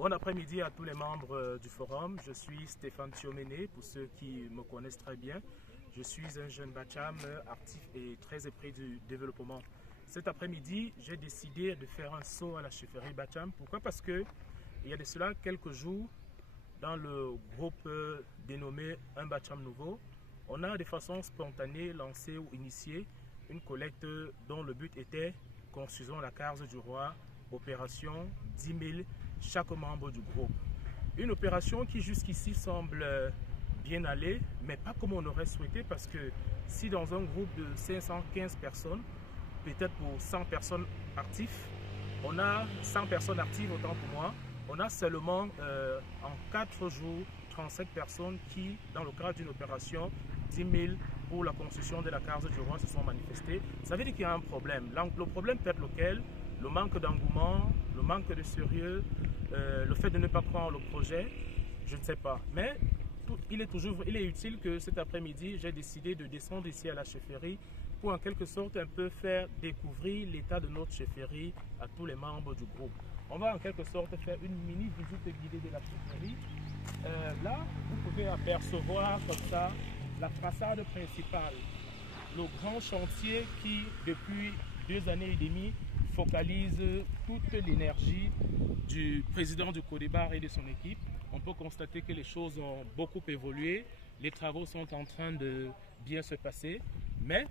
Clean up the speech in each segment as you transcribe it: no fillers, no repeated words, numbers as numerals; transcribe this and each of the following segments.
Bon après-midi à tous les membres du forum. Je suis Stéphane Tioméné, pour ceux qui me connaissent très bien. Je suis un jeune Bacham actif et très épris du développement. Cet après-midi, j'ai décidé de faire un saut à la chefferie Bacham. Pourquoi? Parce que il y a de cela quelques jours, dans le groupe dénommé Un Bacham Nouveau, on a de façon spontanée lancé ou initié une collecte dont le but était construisons la case du roi, opération 10 000 chaque membre du groupe. Une opération qui jusqu'ici semble bien aller, mais pas comme on aurait souhaité, parce que si dans un groupe de 515 personnes, peut-être pour 100 personnes actives, on a 100 personnes actives, autant pour moi, on a seulement en 4 jours 37 personnes qui, dans le cadre d'une opération 10 000 pour la construction de la case du roi, se sont manifestées. Ça veut dire qu'il y a un problème. Le problème peut être lequel? Le manque d'engouement, le manque de sérieux, le fait de ne pas croire le projet, je ne sais pas. Mais il est utile que cet après-midi, j'ai décidé de descendre ici à la chefferie pour en quelque sorte un peu faire découvrir l'état de notre chefferie à tous les membres du groupe. On va en quelque sorte faire une mini visite guidée de la chefferie. Là, vous pouvez apercevoir comme ça la façade principale, le grand chantier qui, depuis 2 années et demie, focalise toute l'énergie du président du Côte-d'Ivoire et de son équipe. On peut constater que les choses ont beaucoup évolué, les travaux sont en train de bien se passer, mais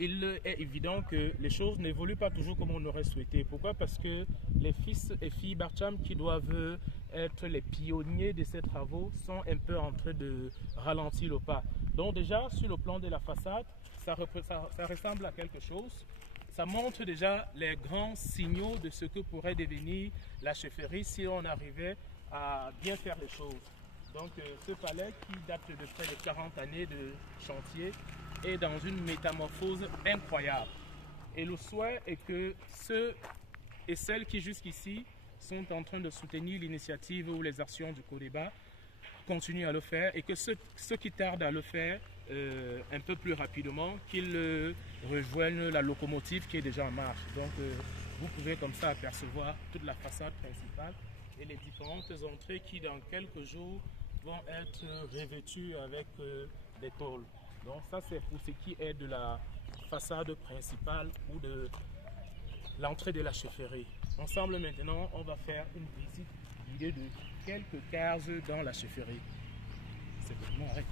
il est évident que les choses n'évoluent pas toujours comme on aurait souhaité. Pourquoi? Parce que les fils et filles Bacham qui doivent être les pionniers de ces travaux sont un peu en train de ralentir le pas. Donc déjà, sur le plan de la façade, ça ressemble à quelque chose. Ça montre déjà les grands signaux de ce que pourrait devenir la chefferie si on arrivait à bien faire les choses. Donc ce palais qui date de près de 40 années de chantier est dans une métamorphose incroyable. Et le souhait est que ceux et celles qui jusqu'ici sont en train de soutenir l'initiative ou les actions du Côte-d'Ivoire continuent à le faire, et que ceux qui tardent à le faire un peu plus rapidement, qu'ils rejoignent la locomotive qui est déjà en marche. Donc vous pouvez comme ça apercevoir toute la façade principale et les différentes entrées qui dans quelques jours vont être revêtues avec des tôles. Donc ça c'est pour ce qui est de la façade principale ou de l'entrée de la chefferie. Ensemble maintenant, on va faire une visite guidée de quelques cases dans la chefferie. C'est bon, arrête.